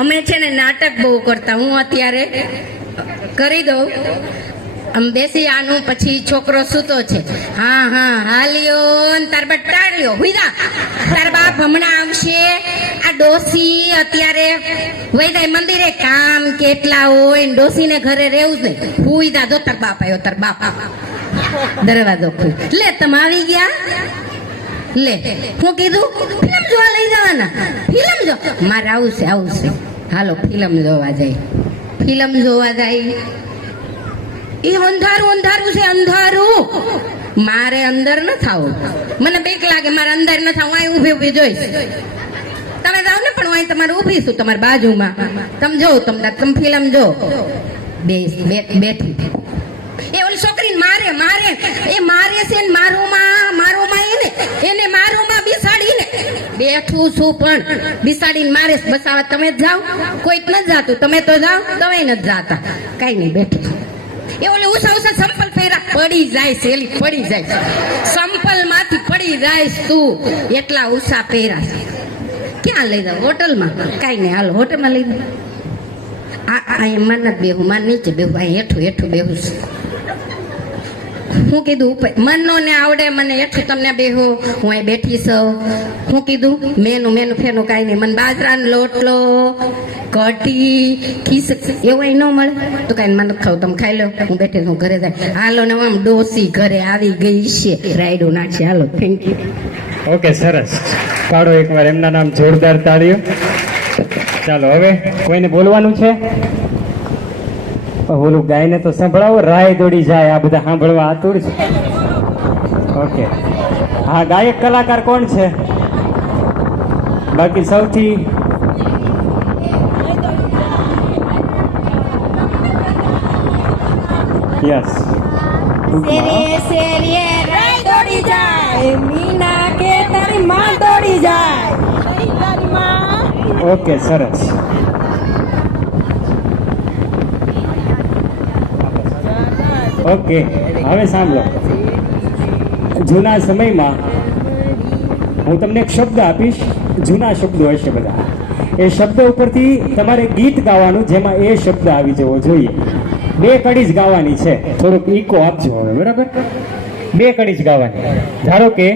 અમે છે ને નાટક બહુ કરતા, હું અત્યારે કરી દઉં આમ બેસી આનું, પછી છોકરો સૂતો છે, હા હા હાલ્યો ને તાર બાપ ટાળ્યો હુઈદા, તાર બાપ હમણાં આવશે. આ ડોસી અત્યારે વૈદાય મંદિરે કામ કેટલા હોય, ડોસી ને ઘરે રહેવું જ નહીં, હુઈદા જો તાર બાપ આવ્યો, તાર બાપ દરવાજો ખોલ, લે તમે આવી ગયા, લે હું કીધું ફિલ્મ જોવા લઈ જવાના, ફિલ્મ જો મારે આવું છે, હાલો ફિલ્મ જોવા જાય, ફિલ્મ જોવા જાય. એ અંધારું છે, અંધારું, મારે અંદર ન થાવું, મને બીક લાગે, મારે અંદર ન થાવું, અહીં ઊભી જોઈશ. તમે જાઓ ને, પણ અહીં તમારે ઊભી છું તમારી બાજુમાં, તમે જો, તમે ફિલ્મ જો, બેઠી. એ ઓલી છોકરીને મારે એ મારે છે ને, મારોમાં એને મારોમાં બિસાડીને બેઠું છું, પણ બિસાડીને મારે બસાવા. તમે જ જાઓ, કોઈ જ નથી જાતું, તમે તો જાઓ, તમે નથી જાતા, કઈ નહીં, બેઠી. એ ઓલે ઉષા સંપલ ફેરા પડી જાય, સેલી પડી જાય, સંપલ માંથી પડી જાય તું, એટલા ઉષા પહેરા. ક્યાં લઈ જાવ? હોટલમાં? કઈ નહીં, હાલો હોટલમાં લઈ જાવ. અહીંયા માર નથી બેહું, માર નીચે બેહું, અહીં હેઠું બેહું. હું કીધું ઉપર મનનો ને આવડે, મને હેઠું તમને બેહો, હું અહીં બેઠી છું. હું કીધું મેનું ફેનું કાંઈ નહીં, મને બાજરાનો લોટલો કઢી ખીસ એવું અહીં ન મળે તો કાંઈ મને ખાવ, તમે ખાઈ લો, હું બેઠી હું ઘરે જાય. હાલો ને આમ ડોસી ઘરે આવી ગઈ છે, રાયડો નાખશે. હાલો, થેન્ક યુ. ઓકે, સરસ. પાડો એકવાર એમના નામ જોરદાર તાળીઓ. ચાલો હવે કોઈને બોલવાનું છે? ઓલું ગાયને તો સંભળાવો, રાય દોડી જાય, આ બધા સાંભળવા આતુર છે. ઓકે, હા, ગાયક કલાકાર કોણ છે? બાકી સૌથી યસ, ઓકે, સરસ. ઓકે, હવે સાંભળો. જૂના સમયમાં હું તમને એક શબ્દ આપીશ, જૂના શબ્દો હશે બધા, એ શબ્દ ઉપરથી તમારે ગીત ગાવાનું, જેમાં એ શબ્દ આવી જવો જોઈએ. 2 કડી જ ગાવાની છે, થોડુંક ઈકો આપજો હવે, બરાબર? 2 કડી જ ગાવાની. ધારો કે